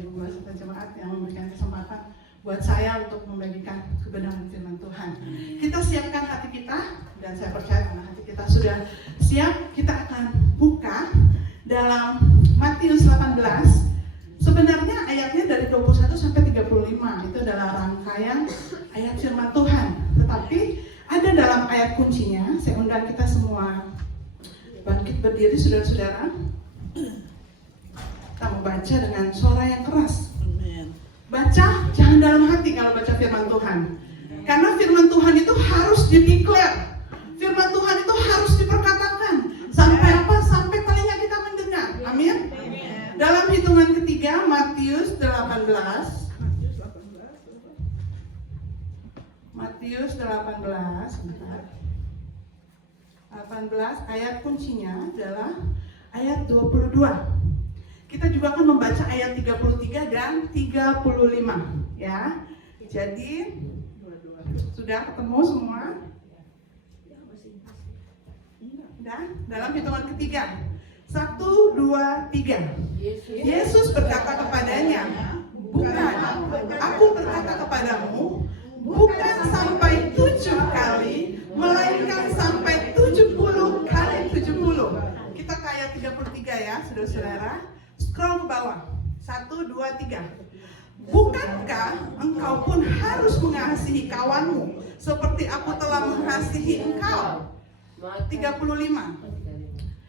Ibu Peserta Jemaat yang memberikan kesempatan buat saya untuk membagikan kebenaran firman Tuhan. Kita siapkan hati kita, dan saya percaya karena hati kita sudah siap, kita akan buka dalam Matius 18. Sebenarnya ayatnya dari 21 sampai 35, itu adalah rangkaian ayat firman Tuhan. Tetapi ada dalam ayat kuncinya, saya undang kita semua bangkit berdiri, saudara-saudara. Kita membaca dengan suara yang keras. Baca, jangan dalam hati kalau baca firman Tuhan. Karena firman Tuhan itu harus dideklar. Firman Tuhan itu harus diperkatakan. Sampai apa? Sampai telinga kita mendengar. Amin. Dalam hitungan ketiga, Matius 18. Matius 18, bentar. 18 ayat kuncinya adalah ayat 22. Kita juga akan membaca ayat 33 dan 35 ya. Jadi sudah ketemu semua? Sudah? Dalam hitungan ketiga. 1, 2, 3. Yesus berkata kepadanya, bukan, aku berkata kepadamu, bukan sampai 7 kali, melainkan sampai 70 kali 70. Kita ke ayat 33 ya, saudara-saudara. Scroll ke bawah. 1, 2, 3. Bukankah engkau pun harus mengasihi kawanmu seperti aku telah mengasihi engkau? 35.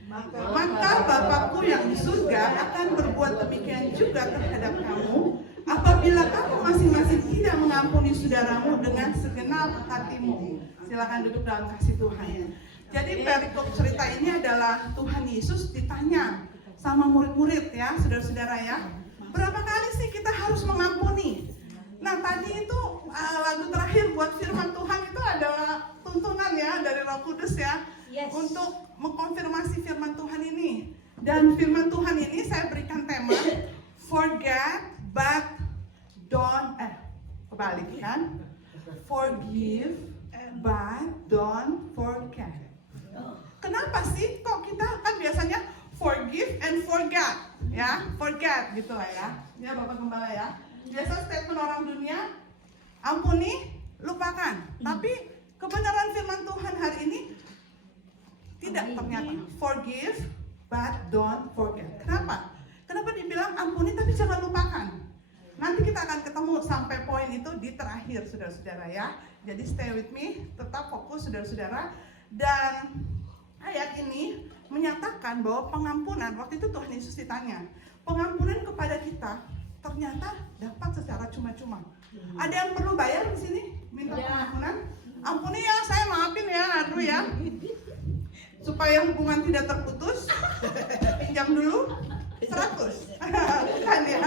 Maka Bapakku yang di surga akan berbuat demikian juga terhadap kamu apabila kamu masing-masing tidak mengampuni saudaramu dengan segenap hatimu. Silakan duduk dalam kasih Tuhan. Jadi perikop cerita ini adalah Tuhan Yesus ditanya sama murid-murid ya, saudara-saudara ya. Berapa kali sih kita harus mengampuni? Nah tadi itu lagu terakhir buat firman Tuhan itu adalah tuntunan ya dari Roh Kudus ya. Yes. Untuk mengkonfirmasi firman Tuhan ini. Dan firman Tuhan ini saya berikan tema forget but don't kebalik kan? Forgive but don't forget. Kenapa sih kok kita kan biasanya forgive and forget ya, forget gitu lah ya. Ya Bapak Gembala ya. Biasa statement orang dunia ampuni, lupakan. Tapi kebenaran firman Tuhan hari ini tidak, ternyata forgive but don't forget. Kenapa? Kenapa dibilang ampuni tapi jangan lupakan? Nanti kita akan ketemu sampai poin itu di terakhir saudara-saudara ya. Jadi stay with me, tetap fokus saudara-saudara. Dan ayat ini menyatakan bahwa pengampunan, waktu itu Tuhan Yesus ditanya, pengampunan kepada kita ternyata dapat secara cuma-cuma. Ada yang perlu bayar di sini? Minta pengampunan? Ampuni ya, saya maafin ya, aduh ya. Supaya hubungan tidak terputus, pinjam dulu 100. Bukan ya.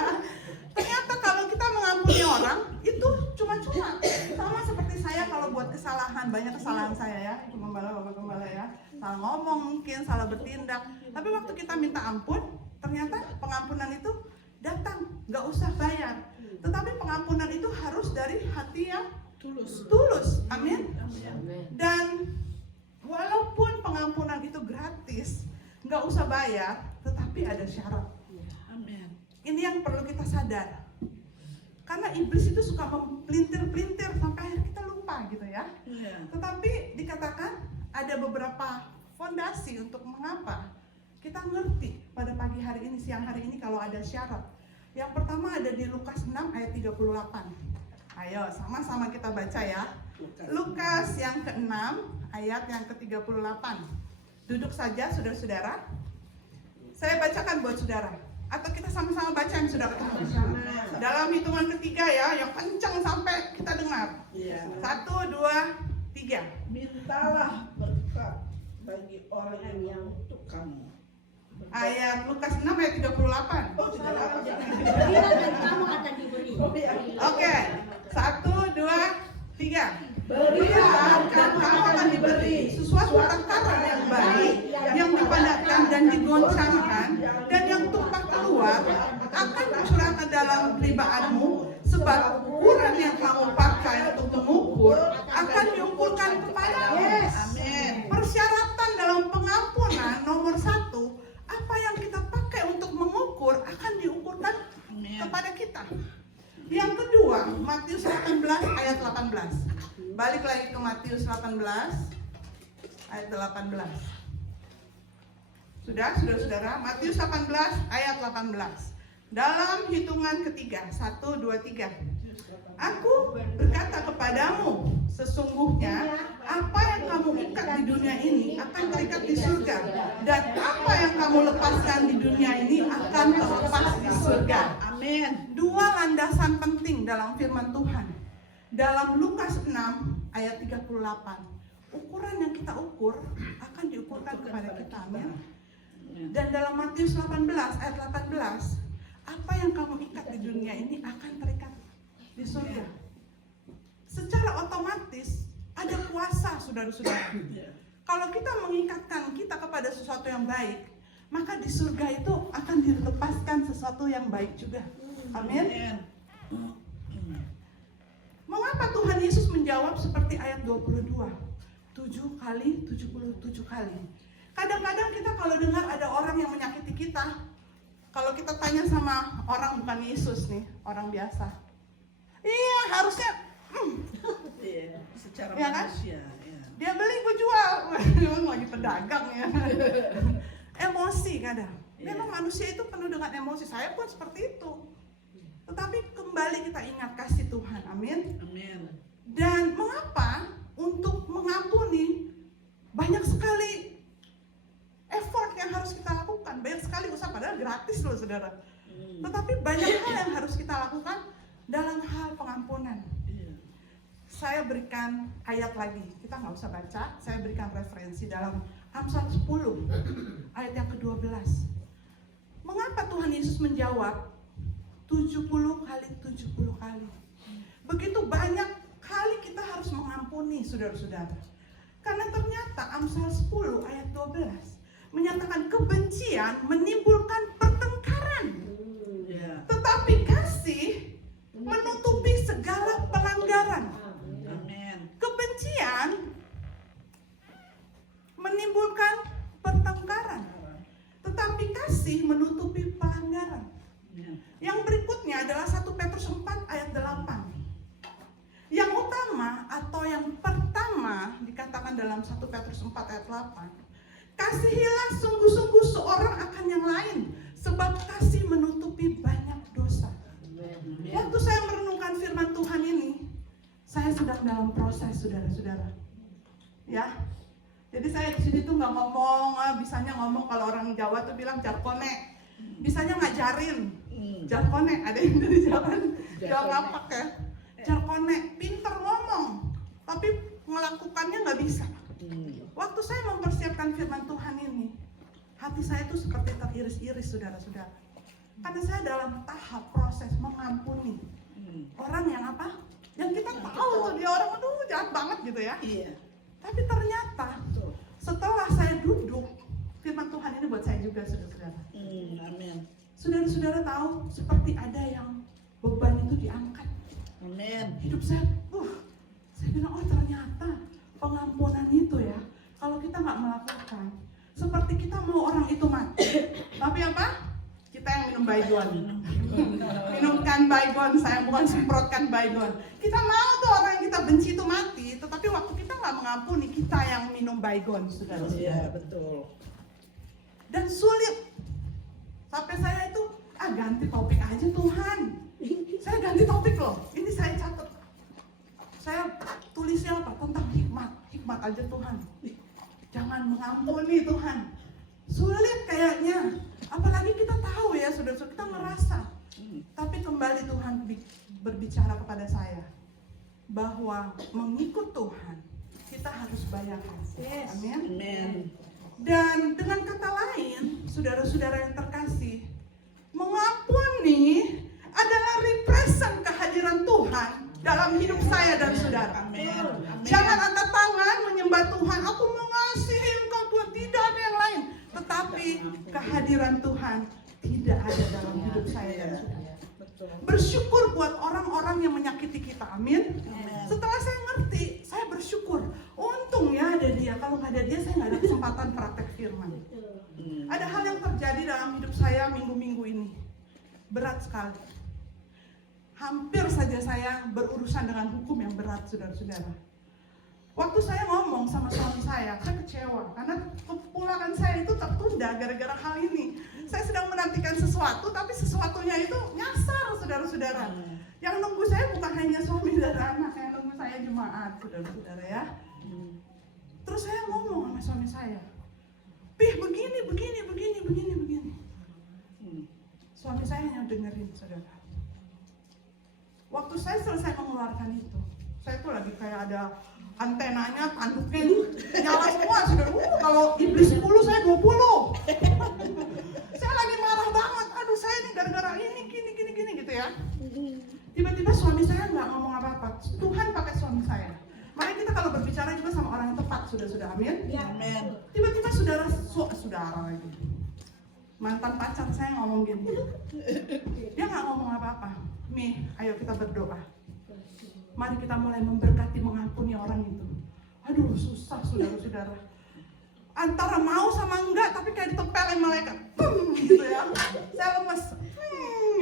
Ternyata kalau kita mengampuni orang itu cuma-cuma. Sama seperti saya kalau buat kesalahan, banyak kesalahan saya ya, Bapak Gembala ya. Salah ngomong mungkin, salah bertindak. Tapi waktu kita minta ampun, ternyata pengampunan itu datang, nggak usah bayar. Tetapi pengampunan itu harus dari hati yang tulus. Amin. Dan walaupun pengampunan itu gratis, nggak usah bayar, tetapi ada syarat. Amin. Ini yang perlu kita sadar. Karena iblis itu suka mempelintir-pelintir sampai akhirnya kita lupa gitu ya. Tetapi dikatakan ada beberapa fondasi untuk mengapa kita ngerti pada pagi hari ini, siang hari ini kalau ada syarat. Yang pertama ada di Lukas 6 ayat 38. Ayo sama-sama kita baca ya. Lukas yang ke-6 ayat yang ke-38. Duduk saja saudara-saudara. Saya bacakan buat saudara. Atau kita sama-sama baca yang sudah ketemu. Dalam hitungan ketiga ya, yang kencang sampai kita dengar. 1, 2, 3. Mintalah berkat bagi orang yang untuk kamu. Ayat Lukas 6 ayat 38. Oh, 38. Dan kamu akan diberi. Oke. 1, 2, 3. Berilah dan kamu akan diberi. Sesuatu takaran yang baik, yang dipadatkan dan digoncangkan, dan yang tumpah keluar akan dicurahkan dalam ribaanmu, sebab ukuran yang kamu pakai untuk mengukur akan diukurkan kepadamu. Amin. Persyaratan dalam pengampunan nomor 1, apa yang kita pakai untuk mengukur akan diukurkan kepada kita. Matius 18 ayat 18. Balik lagi ke Matius 18 ayat 18. Sudah, saudara-saudara, Matius 18 ayat 18. Dalam hitungan ketiga, 1, 2, 3. Aku berkata kepadamu, sesungguhnya apa yang kamu ikat di dunia ini akan terikat di surga, dan apa yang kamu lepaskan di dunia ini akan terlepas di surga. Amin. Dua landasan penting dalam firman Tuhan. Dalam Lukas 6 ayat 38, ukuran yang kita ukur akan diukurkan kepada kita. Amin. Dan dalam Matius 18 ayat 18, apa yang kamu ikat di dunia ini akan terikat di surga. Secara otomatis ada kuasa, saudara-saudara. Kalau kita mengikatkan kita kepada sesuatu yang baik, maka di surga itu akan dilepaskan sesuatu yang baik juga. Amin. Mengapa Tuhan Yesus menjawab seperti ayat 22? 7 kali, 77 kali. Kadang-kadang kita kalau dengar ada orang yang menyakiti kita, kalau kita tanya sama orang bukan Yesus nih, orang biasa, iya harusnya, Iya, secara ya kan? manusia. Ya. Dia beli gue jual, memang lagi pedagang ya. Emosi kadang. Memang manusia itu penuh dengan emosi. Saya pun seperti itu. Tetapi kembali kita ingat kasih Tuhan, amin. Amin. Dan mengapa untuk mengampuni banyak sekali effort yang harus kita lakukan, banyak sekali usaha, padahal gratis loh saudara. Tetapi banyak hal yang harus kita lakukan dalam hal pengampunan. Saya berikan ayat lagi, kita nggak usah baca, saya berikan referensi dalam Amsal 10 ayat yang ke-12. Mengapa Tuhan Yesus menjawab 70 kali 70 kali? Begitu banyak kali kita harus mengampuni saudara-saudara. Karena ternyata Amsal 10 ayat 12 menyatakan kebencian menimbulkan pertengkaran. Tetapi kasih menutupi segala pelanggaran. Kebencian menimbulkan pertengkaran, tetapi kasih menutupi pelanggaran. Yang berikutnya adalah 1 Petrus 4 ayat 8. Yang utama atau yang pertama dikatakan dalam 1 Petrus 4 ayat 8, kasihilah sungguh-sungguh seorang akan yang lain, sebab kasih menutupi banyak dosa. Waktu saya merenungkan firman Tuhan ini, saya sedang dalam proses, saudara-saudara. Ya, jadi saya di sini tuh nggak ngomong, bisanya ngomong kalau orang Jawa tuh bilang jarkone, bisanya ngajarin, jarkone. Ada yang dari Jawa ngapak ya, jarkone, pinter ngomong, tapi melakukannya nggak bisa. Waktu saya mempersiapkan firman Tuhan ini, hati saya tuh seperti teriris-iris, saudara-saudara. Karena saya dalam tahap proses mengampuni orang yang apa? Yang kita tahu tuh dia orang, aduh jahat banget gitu ya. Iya. Tapi ternyata setelah saya duduk, firman Tuhan ini buat saya juga, saudara-saudara. Amin. Saudara-saudara tahu seperti ada yang beban itu diangkat. Amin. Hidup saya bilang, oh ternyata pengampunan itu ya, kalau kita nggak melakukan, seperti kita mau orang itu mati. Tapi apa? Kita yang minum baygon. Minumkan baygon, saya bukan semprotkan baygon. Kita mau tuh orang yang kita benci itu mati, tetapi waktu kita nggak mengampuni, kita yang minum baygon, saudara-saudara. Iya, betul. Dan sulit. Sampai saya itu, ganti topik aja Tuhan. Saya ganti topik loh. Ini saya catat. Saya tulisnya apa? Tentang hikmat. Hikmat aja Tuhan. Jangan mengampuni Tuhan. Sulit kayaknya. Apalagi kita tahu ya, saudara-saudara, kita merasa. Tapi kembali Tuhan berbicara kepada saya bahwa mengikut Tuhan kita harus bayar hasil. Amin. Dan dengan kata lain, saudara-saudara yang terkasih, mengampuni adalah represent kehadiran Tuhan dalam hidup saya dan saudara. Jangan angkat tangan menyembah Tuhan, aku mengasihi Engkau Tuhan, tidak ada yang lain. Tetapi kehadiran Tuhan tidak ada dalam hidup saya dan saudara. Bersyukur buat orang-orang yang menyakiti kita, amin. Setelah saya ngerti, saya bersyukur. Untung ya ada dia, kalau nggak ada dia saya nggak ada kesempatan praktek firman. Ada hal yang terjadi dalam hidup saya minggu-minggu ini, berat sekali. hampir saja saya berurusan dengan hukum yang berat, saudara-saudara. Waktu saya ngomong sama suami saya kecewa karena kepulangan saya itu tertunda gara-gara hal ini. Saya sedang menantikan sesuatu, tapi sesuatunya itu nyasar, saudara-saudara. Yang nunggu saya bukan hanya suami dan anak, yang nunggu saya jemaat, saudara-saudara ya. Terus saya ngomong sama suami saya, "Pih, begini. Suami saya hanya dengerin, saudara. Waktu saya selesai mengeluarkan itu, saya tuh lagi kayak ada antenanya, tanduknya nyala semua, saudara. Kalau iblis 10, saya 20. Saya lagi marah banget. Aduh, saya ini gara-gara ini, gini gitu ya. Tiba-tiba suami saya nggak ngomong apa-apa. Tuhan pakai suami saya. Makanya kita kalau berbicara juga sama orang yang tepat, sudah amin. Amin. Tiba-tiba saudara lagi. Mantan pacar saya ngomong gini. Dia nggak ngomong apa-apa. "Mi, ayo kita berdoa. Mari kita mulai memberkati, mengampuni orang itu." Aduh, susah, saudara-saudara. Antara mau sama enggak, tapi kayak ditempelin malaikat. Gitu ya. Saya lemes.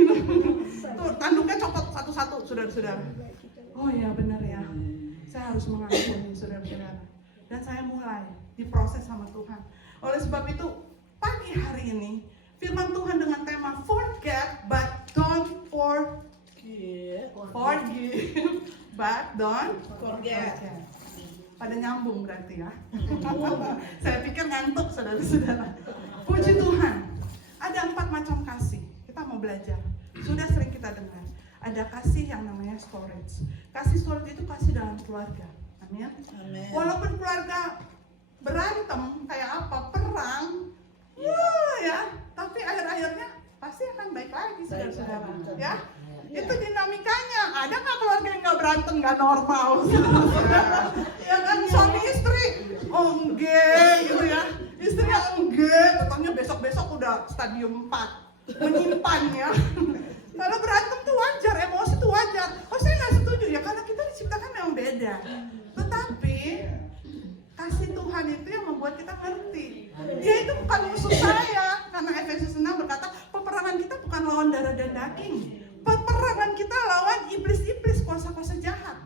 Gitu. Tuh, tanduknya copot satu-satu, saudara-saudara. Oh iya, benar ya. Saya harus mengampuni, saudara-saudara. Dan saya mulai diproses sama Tuhan. Oleh sebab itu, pagi hari ini, firman Tuhan dengan tema forget but don't forgive, but don't forget. Pada nyambung berarti ya. Saya pikir ngantuk, saudara-saudara. Puji Tuhan. Ada 4 macam kasih. Kita mau belajar. Sudah sering kita dengar. Ada kasih yang namanya storage. Kasih storage itu kasih dalam keluarga. Amin. Walaupun keluarga berantem kayak apa, perang, ya, tapi akhir-akhirnya pasti akan baik lagi, saudara-saudara. Ya, itu dinamikanya. Ada nggak keluarga yang nggak berantem, nggak normal? Ya kan, suami istri, gitu ya. Istrinya katanya besok-besok udah stadium 4, menyimpan ya. Kalau berantem tuh wajar, emosi tuh wajar. Oh, saya nggak setuju ya, karena kita diciptakan memang beda. Tetapi kasih Tuhan itu yang membuat kita ngerti. Dia itu bukan musuh saya. Karena Efesus 6 berkata, peperangan kita bukan lawan darah dan daging. Peperangan kita lawan iblis-iblis, kuasa-kuasa jahat.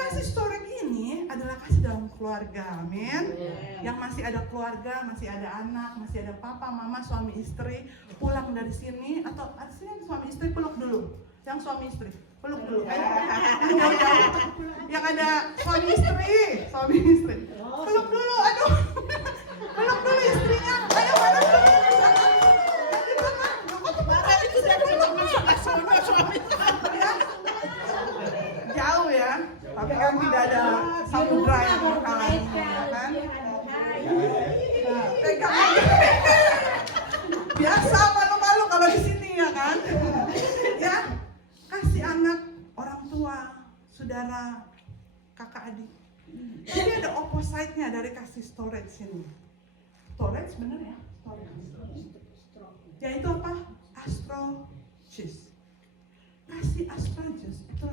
Kasih storage ini adalah kasih dalam keluarga, amin. Yang masih ada keluarga, masih ada anak, masih ada papa, mama, suami istri, pulang dari sini, atau sini suami istri peluk dulu. Yang suami istri, peluk dulu. Jauh-jauh. Yang ada suami istri, peluk dulu, aduh. Peluk dulu istrinya, ayo mana dulu. Jauh ya, tapi kan tidak ada samudra yang bakalan, kan? Pegang aja. Biasa malu-malu kalau di sini ya kan? Ya, kasih anak, orang tua, saudara, kakak adik. Tapi ada opposite-nya dari kasih storage ini. Storage bener ya? Storage. Yaitu apa? Astrologis. Kasih astrologis itu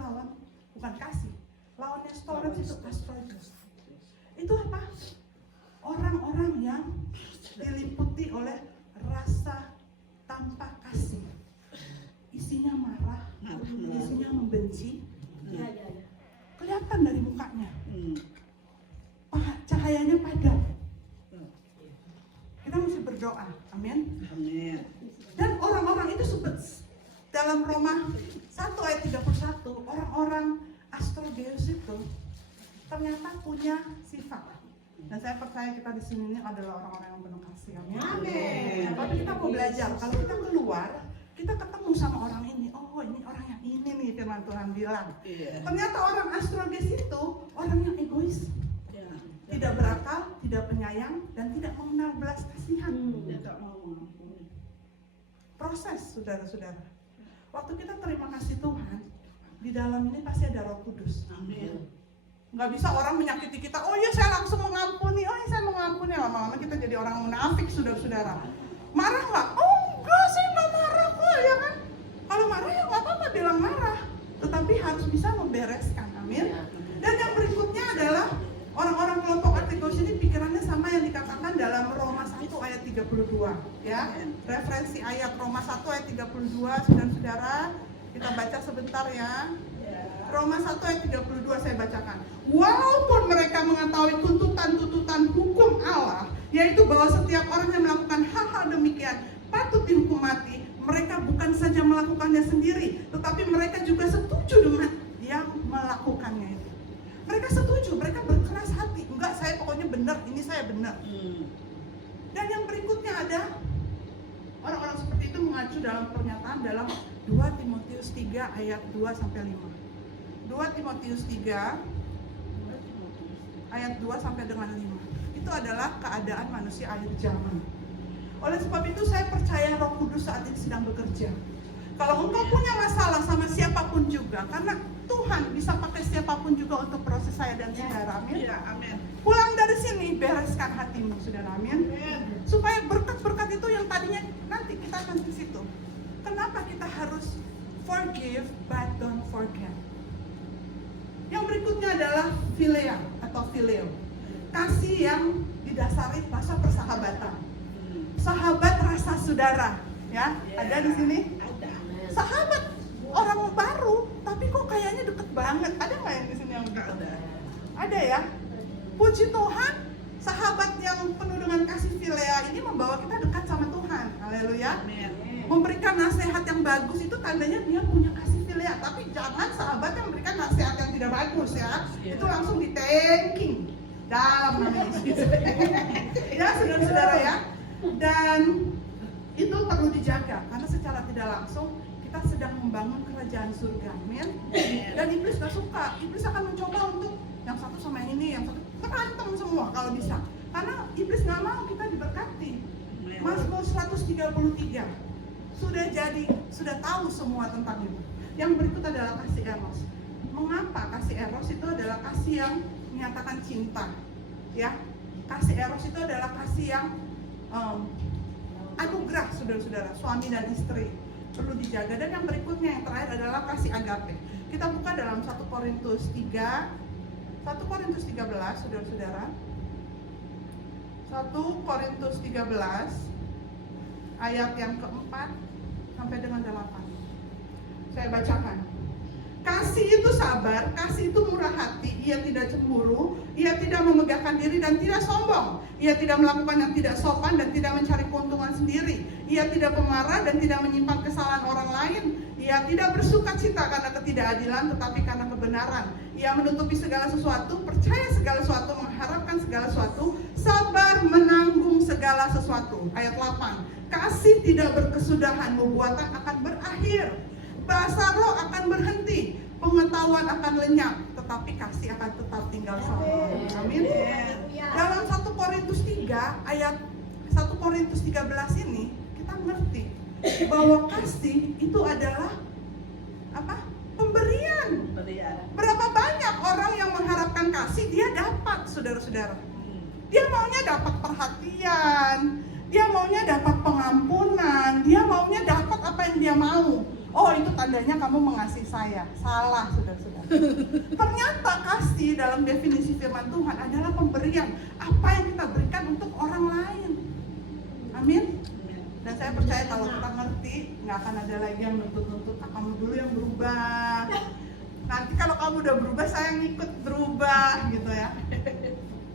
bukan kasih. Lawannya storage itu astrologis. Itu apa? Orang-orang yang diliputi oleh rasa tanpa kasih. Isinya marah, isinya membenci. Kelihatan dari mukanya. Cahayanya padam. Kita mesti berdoa, amin. Dan orang-orang itu dalam Roma 1 ayat 31, orang-orang astrologis itu ternyata punya sifat. Dan saya percaya kita di sini ini adalah orang-orang yang penuh kasih, amin. Tapi kita mau belajar, kalau kita keluar, kita ketemu sama orang ini. Oh, ini orang yang ini nih, firman Tuhan bilang. Ternyata orang astrologis itu orang yang egois. Tidak berakal, tidak penyayang, dan tidak mengenal belas kasihan. Proses, saudara-saudara. Waktu kita terima kasih Tuhan, di dalam ini pasti ada Roh Kudus. Amin. Nggak bisa orang menyakiti kita, oh iya saya langsung mengampuni, lama-lama kita jadi orang munafik, saudara-saudara. Marah nggak? Oh enggak, saya nggak marah kok, ya kan? Kalau marah ya nggak apa-apa bilang marah, tetapi harus bisa membereskan, amin. Dan yang berikutnya adalah orang-orang kelompok Artigos ini pikirannya sama yang dikatakan dalam Roma 1 ayat 32, ya. Referensi ayat Roma 1 ayat 32, saudara-saudara, kita baca sebentar. sebentar ya. Ya. Roma 1 ayat 32 saya bacakan. Walaupun mereka mengetahui tuntutan-tuntutan hukum Allah, yaitu bahwa setiap orang yang melakukan hal-hal demikian patut dihukum mati, mereka bukan saja melakukannya sendiri, tetapi mereka juga setuju dengan yang melakukannya itu. Mereka setuju, mereka berkeras hati. Enggak, saya pokoknya benar, ini saya benar. Dan yang berikutnya ada orang-orang seperti itu mengacu dalam pernyataan dalam 2 Timotius 3 ayat 2 sampai 5. 2 Timotius 3 ayat 2 sampai dengan 5. Itu adalah keadaan manusia akhir zaman. Oleh sebab itu saya percaya Roh Kudus saat ini sedang bekerja. Kalau engkau punya masalah sama siapapun juga, karena Tuhan bisa pakai siapapun juga untuk proses saya dan saudara, amin. Ya, amin. Pulang dari sini, bereskan hatimu, saudara, amin. Supaya berkat-berkat itu yang tadinya nanti kita akan ke situ. Kenapa kita harus forgive but don't forget? Yang berikutnya adalah philia atau phileo. Kasih yang didasari rasa persahabatan. Sahabat rasa saudara, ya. Ada di sini? Ada. Sahabat orang baru, tapi kok kayaknya deket banget. Ada nggak yang di sini yang begitu? Ada. Ada ya. Puji Tuhan, sahabat yang penuh dengan kasih philea ini membawa kita dekat sama Tuhan. Haleluya. Amin. Memberikan nasihat yang bagus itu tandanya dia punya kasih philea. Tapi jangan sahabat yang memberikan nasihat yang tidak bagus ya. Itu langsung di tanking dalam nama Yesus. Ya saudara-saudara ya. Dan itu perlu dijaga karena secara tidak langsung kita sedang membangun kerajaan surga, amin. Dan iblis gak suka, iblis akan mencoba untuk yang satu sama yang ini, yang satu berantem semua kalau bisa. Karena iblis gak mau kita diberkati. Mazmur 133 sudah tahu semua tentang itu. Yang berikut adalah kasih eros. Mengapa kasih eros itu adalah kasih yang menyatakan cinta, ya? Kasih eros itu adalah kasih yang anugerah, saudara-saudara, suami dan istri perlu dijaga. Dan yang berikutnya yang terakhir adalah kasih agape. Kita buka dalam 1 Korintus 13, saudara-saudara. 1 Korintus 13 ayat yang keempat sampai dengan 8. Saya bacakan. Kasih itu sabar, kasih itu murah hati, ia tidak cemburu, ia tidak memegahkan diri dan tidak sombong, ia tidak melakukan yang tidak sopan dan tidak mencari keuntungan sendiri, ia tidak pemarah dan tidak menyimpan kesalahan orang lain, ia tidak bersukacita karena ketidakadilan tetapi karena kebenaran, ia menutupi segala sesuatu, percaya segala sesuatu, mengharapkan segala sesuatu, sabar menanggung segala sesuatu. Ayat 8, kasih tidak berkesudahan, nubuatan akan berakhir, bahasa roh akan berhenti, pengetahuan akan lenyap, tetapi kasih akan tetap tinggal selamanya. Amin. Dalam 1 Korintus 3 ayat 1 Korintus 13 ini kita ngerti bahwa kasih itu adalah apa? Pemberian. Berapa banyak orang yang mengharapkan kasih dia dapat, saudara-saudara. Dia maunya dapat perhatian, dia maunya dapat pengampunan, dia maunya dapat apa yang dia mau. Oh, itu tandanya kamu mengasihi saya. Salah, saudara-saudara. Ternyata kasih dalam definisi firman Tuhan adalah pemberian. Apa yang kita berikan untuk orang lain. Amin. Dan saya percaya kalau kita ngerti, nggak akan ada lagi yang nuntut-nuntut. Kamu dulu yang berubah. Nanti kalau kamu udah berubah, saya ngikut berubah, gitu ya.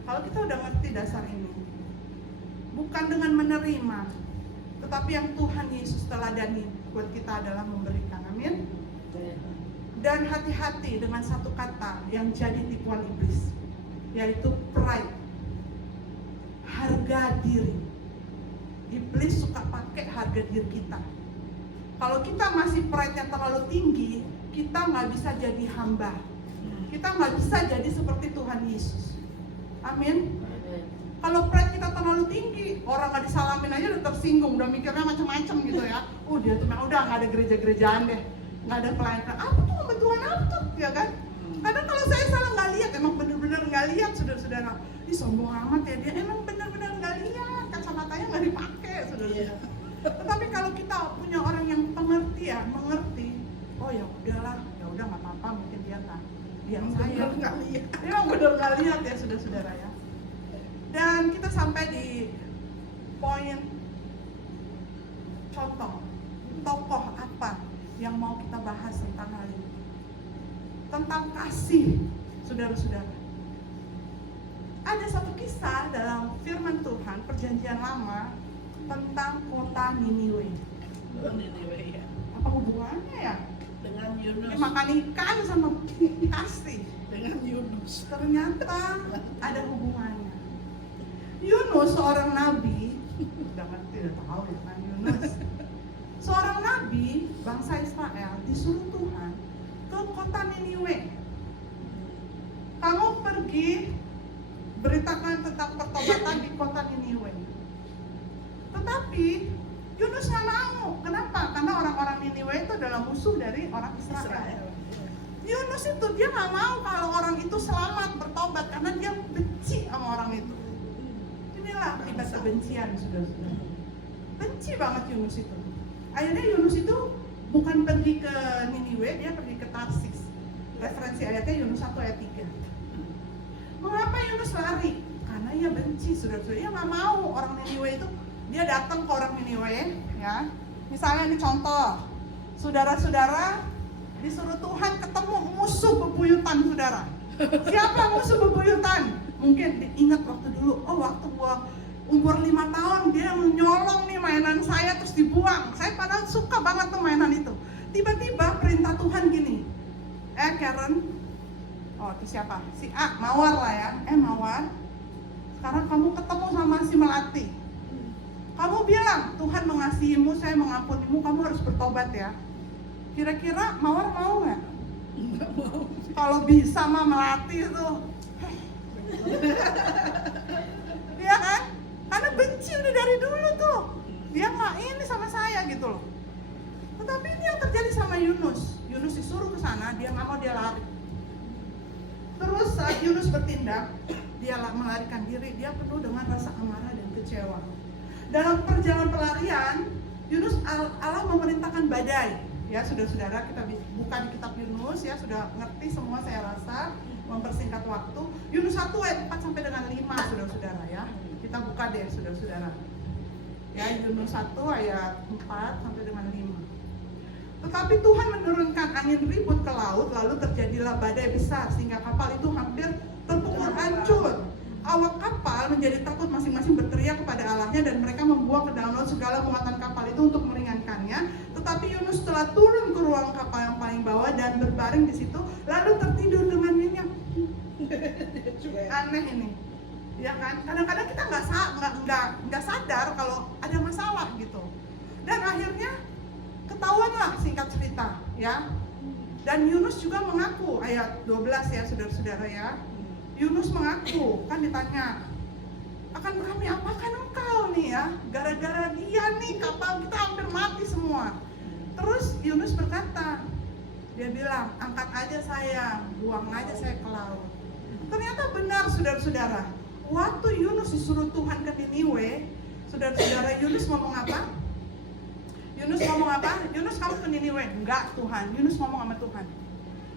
Kalau kita udah ngerti dasar ini, bukan dengan menerima, tetapi yang Tuhan Yesus teladani buat kita adalah memberikan, amin. Dan hati-hati dengan satu kata yang jadi tipuan iblis, yaitu pride, harga diri. Iblis suka pakai harga diri kita. Kalau kita masih pride-nya terlalu tinggi, kita nggak bisa jadi hamba, kita nggak bisa jadi seperti Tuhan Yesus, amin. Kalau pride kita terlalu tinggi, orang nggak disalamin aja udah tersinggung, udah mikirnya macam-macam gitu ya. Dia tuh udah nggak ada gereja-gerejaan deh, nggak ada pelayanan. Apa tuh kebetulan apa tuh, ya kan? Kadang kalau saya salah nggak lihat, emang bener-bener nggak lihat, saudara-saudara. Ih sombong amat ya dia, emang bener-bener nggak lihat, kacamatanya nggak dipakai, saudara-saudara. Tetapi kalau kita punya orang yang pengertian, mengerti, oh ya udahlah, ya udah nggak apa-apa, mungkin dia nggak lihat saya, nggak lihat, emang bener nggak lihat ya, saudara-saudara ya. Dan kita sampai di poin contoh, tokoh apa yang mau kita bahas tentang hal ini. tentang kasih, saudara-saudara. Ada satu kisah dalam firman Tuhan Perjanjian Lama tentang kota Niniwe. Niniwe ya. Apa hubungannya ya? Dengan Yunus. Makan ikan sama kasih. Dengan Yunus. Ternyata ada hubungannya. Yunus seorang nabi, udah tidak tahu ya kan Yunus. Seorang nabi bangsa Israel disuruh Tuhan ke kota Niniwe. Kamu pergi beritakan tentang pertobatan di kota Niniwe. Tetapi Yunus nggak mau. Kenapa? Karena orang-orang Niniwe itu adalah musuh dari orang Israel. Yunus itu dia nggak mau kalau orang itu selamat bertobat karena dia benci sama orang itu. Inilah akibat kebencian, saudara-saudara. Benci banget Yunus itu. Akhirnya Yunus itu bukan pergi ke Niniwe, dia pergi ke Tarsis. Referensi ayatnya Yunus 1 ayat 3. Mengapa Yunus lari? Karena ia benci, saudara-saudara. Dia nggak mau orang Niniwe itu. Dia datang ke orang Niniwe, ya. Misalnya ini contoh, saudara-saudara disuruh Tuhan ketemu musuh bebuyutan saudara. Siapa musuh bebuyutan? Mungkin diingat waktu dulu, oh waktu gua umur 5 tahun dia nyolong nih mainan saya terus dibuang. Saya padahal suka banget tuh mainan itu. Tiba-tiba perintah Tuhan gini, Karen, oh itu siapa? Si A, Mawar lah ya. Mawar, sekarang kamu ketemu sama si Melati. Kamu bilang, Tuhan mengasihimu, saya mengampunimu, kamu harus bertobat ya. Kira-kira Mawar mau nggak? Nggak mau. Kalau bisa mah Melati itu. Iya kan? Karena benci udah dari dulu tuh. Dia nggak ini sama saya gitu loh. Tetapi ini yang terjadi sama Yunus. Yunus disuruh ke sana, dia nggak mau, dia lari. Terus saat Yunus bertindak, dia melarikan diri, dia penuh dengan rasa amarah dan kecewa. Dalam perjalanan pelarian, Yunus Allah memerintahkan badai. Ya, saudara-saudara, kita buka di kitab Yunus ya, sudah ngerti semua saya rasa, mempersingkat waktu. Yunus 1 ayat 4 sampai dengan 5, saudara-saudara ya. Kita buka deh, saudara-saudara. Ya, Yunus 1 ayat 4 sampai dengan 5. Tetapi Tuhan menurunkan angin ribut ke laut, lalu terjadilah badai besar sehingga kapal itu hampir terpukul hancur. Awak kapal menjadi takut, masing-masing berteriak kepada Allahnya, dan mereka membuang ke dalam laut segala muatan kapal itu untuk meringankannya. Tetapi Yunus telah turun ke ruang kapal yang paling bawah dan berbaring di situ, lalu tertidur dengan nyenyak. Aneh ini, ya kan? Kadang-kadang kita nggak sadar kalau ada masalah gitu. Dan akhirnya ketahuanlah, singkat cerita, ya. Dan Yunus juga mengaku, ayat 12 ya, saudara-saudara ya. Yunus mengaku, kan ditanya, akan kami apakan engkau nih ya, gara-gara dia nih kapal kita hampir mati semua. Terus Yunus berkata, dia bilang, angkat aja saya, buang aja saya ke laut. Ternyata benar, saudara-saudara, waktu Yunus disuruh Tuhan ke Niniwe, saudara-saudara, Yunus ngomong apa? Yunus ngomong apa? Yunus, kamu ke Niniwe? Enggak Tuhan. Yunus ngomong sama Tuhan,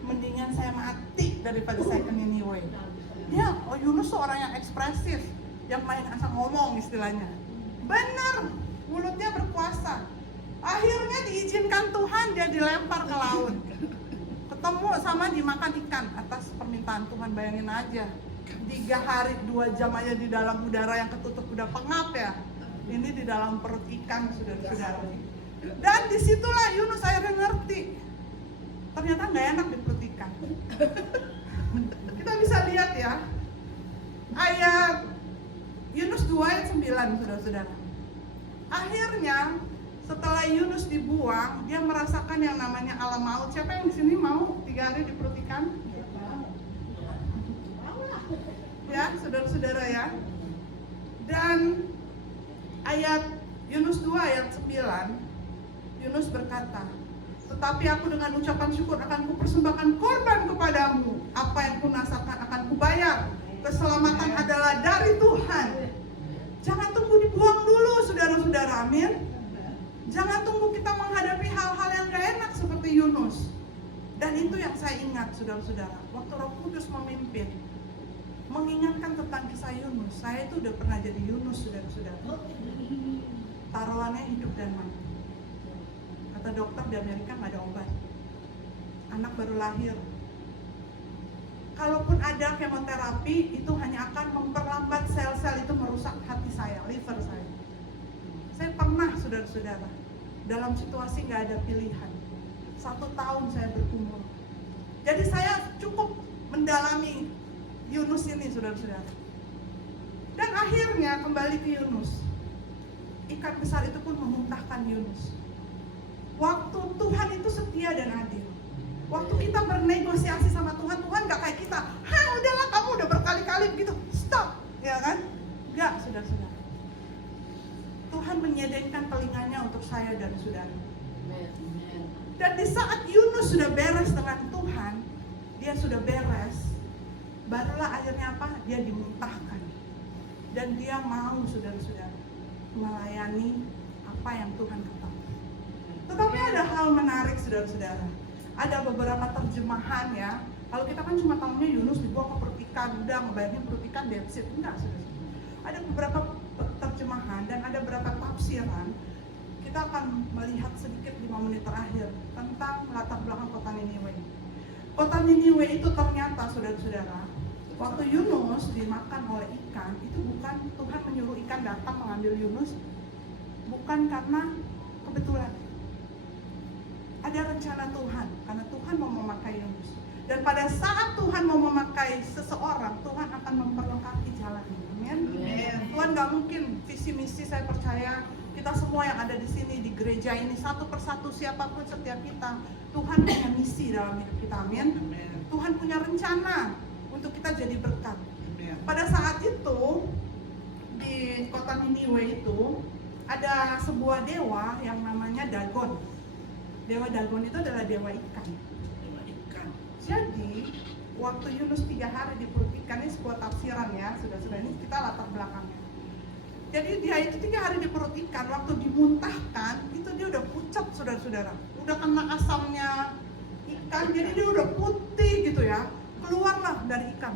mendingan saya mati daripada saya ke Niniwe. Dia, Yunus tuh orang yang ekspresif, yang main asal ngomong istilahnya. Benar, mulutnya berkuasa. Akhirnya diizinkan Tuhan, dia dilempar ke laut. Ketemu sama dimakan ikan atas permintaan Tuhan. Bayangin aja, 3 hari 2 jam aja di dalam udara yang ketutup udah pengap ya. Ini di dalam perut ikan, saudara-saudara. Dan disitulah Yunus akhirnya ngerti, ternyata nggak enak di perut ikan. Kita bisa lihat ya, ayat Yunus 2 ayat 9, saudara-saudara. Akhirnya setelah Yunus dibuang, dia merasakan yang namanya alam maut. Siapa yang di sini mau 3 hari di perut ikan? Ya, saudara-saudara ya. Dan ayat Yunus 2 ayat 9, Yunus berkata, tetapi aku dengan ucapan syukur akan kupersembahkan korban kepadamu. Apa yang kunasakan akan kubayar. Keselamatan adalah dari Tuhan. Jangan tunggu dibuang dulu, saudara-saudara, amin. Jangan tunggu kita menghadapi hal-hal yang gak enak seperti Yunus. Dan itu yang saya ingat, saudara-saudara, waktu Roh Kudus memimpin, mengingatkan tentang kisah Yunus. Saya itu udah pernah jadi Yunus, saudara-saudara. Taruhannya hidup dan mati. Kata dokter di Amerika nggak ada obat. Anak baru lahir, kalaupun ada kemoterapi, itu hanya akan memperlambat sel-sel itu merusak hati saya, liver saya. Saya pernah, saudara-saudara, dalam situasi nggak ada pilihan. 1 tahun saya bergumul. Jadi saya cukup mendalami Yunus ini, saudara-saudara. Dan akhirnya kembali ke Yunus. Ikan besar itu pun memuntahkan Yunus. Waktu Tuhan itu setia dan adil. Waktu kita bernegosiasi sama Tuhan, Tuhan gak kayak kita, udahlah kamu udah berkali-kali begitu, stop, ya kan? Enggak, saudara-saudara. Tuhan menyediakan telinganya untuk saya dan saudara. Dan di saat Yunus sudah beres dengan Tuhan, dia sudah beres, barulah akhirnya apa? Dia dimuntahkan. Dan dia mau, saudara-saudara, melayani apa yang Tuhan katakan. Tetapi ada hal menarik, saudara-saudara. Ada beberapa terjemahan ya. Kalau kita kan cuma tahunya Yunus dibuang ke perut ikan, udah ngebayangin perut ikan, that's it. Enggak, saudara-saudara. Ada beberapa terjemahan dan ada beberapa tafsiran. Kita akan melihat sedikit 5 menit terakhir tentang latar belakang kota Niniwe. Kota Niniwe itu ternyata, saudara-saudara, waktu Yunus dimakan oleh ikan, itu bukan Tuhan menyuruh ikan datang mengambil Yunus, bukan karena kebetulan. Ada rencana Tuhan, karena Tuhan mau memakai Yunus. Dan pada saat Tuhan mau memakai seseorang, Tuhan akan memperlengkapi jalannya. Amin. Tuhan gak mungkin visi misi, saya percaya kita semua yang ada di sini di gereja ini satu persatu siapapun setiap kita, Tuhan punya misi dalam hidup kita. Amin. Tuhan punya rencana untuk kita jadi berkat. Pada saat itu di kota Niniwe itu ada sebuah dewa yang namanya Dagon. Dewa Dagon itu adalah dewa ikan. Jadi waktu Yunus 3 hari di perut ikan, ini sebuah tafsiran ya, sudah ini kita latar belakangnya. Jadi dia itu 3 hari di perut ikan, waktu dimuntahkan itu dia udah pucat, saudara-saudara. Udah kena asamnya ikan, jadi dia udah putih gitu ya. Keluarlah dari ikan,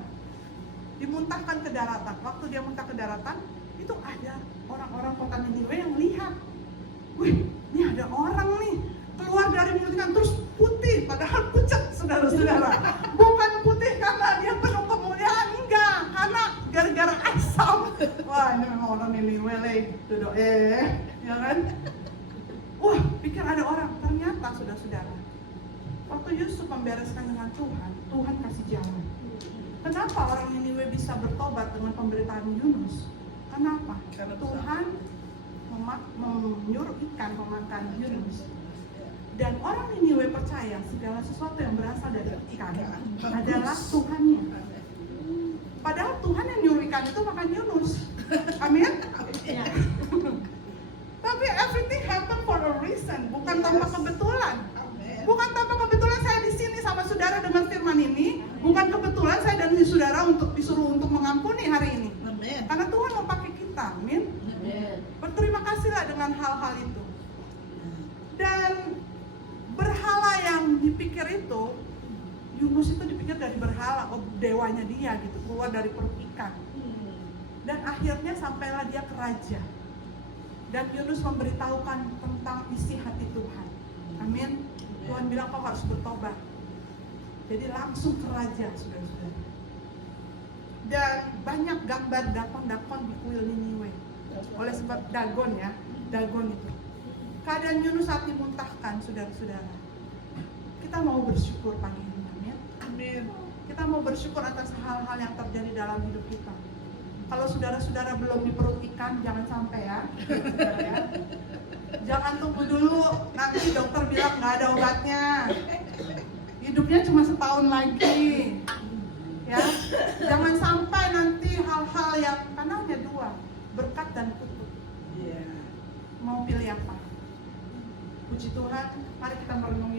dimuntahkan ke daratan. Waktu dia muntah ke daratan, itu ada orang-orang kota Niniwe yang lihat, wih, ini ada orang nih keluar dari mulut ikan terus putih, padahal pucat, saudara-saudara. Bukan putih karena dia penuh kemuliaan, enggak, karena gara-gara asam. Wah, ini memang orang Niniwe, duduk ya kan? Wah, pikir ada orang, ternyata saudara-saudara, waktu Yusuf membereskan dengan Tuhan, Tuhan kasih jalan. Kenapa orang Niniwe bisa bertobat dengan pemberitaan Yunus? Kenapa? Karena Tuhan menyuruh ikan memakan Yunus. Dan orang Niniwe percaya segala sesuatu yang berasal dari ikan adalah Tuhannya. Padahal Tuhan yang nyuruh ikan itu makan Yunus. Amin? Tapi everything happen for a reason, bukan tanpa kebetulan. Bukan tanpa kebetulan saya di sini sama saudara dengan firman ini. Bukan kebetulan saya dan saudara disuruh untuk mengampuni hari ini. Karena Tuhan mau pakai kita. Amin. Berterima kasihlah dengan hal-hal itu. Dan berhala yang dipikir itu, Yunus itu dipikir dari berhala, dewanya dia gitu, keluar dari perut ikan. Dan akhirnya sampailah dia ke raja. Dan Yunus memberitahukan tentang isi hati Tuhan. Amin. Tuhan bilang kau harus bertobat. Jadi langsung ke raja, saudara-saudara. Dan banyak gambar dakon-dakon di kuil Niniwe. Oleh sebab Dagon ya, Dagon itu. Keadaan Yunus saat dimuntahkan, saudara-saudara. Kita mau bersyukur pagi ini, amin. Kita mau bersyukur atas hal-hal yang terjadi dalam hidup kita. Kalau saudara-saudara belum di perut ikan, jangan sampai ya. Jangan tunggu dulu, nanti dokter bilang nggak ada obatnya. Hidupnya cuma setahun lagi. Ya, jangan sampai nanti hal-hal yang karena hanya 2, berkat dan kutuk. Mau pilih apa? Puji Tuhan, mari kita merenungi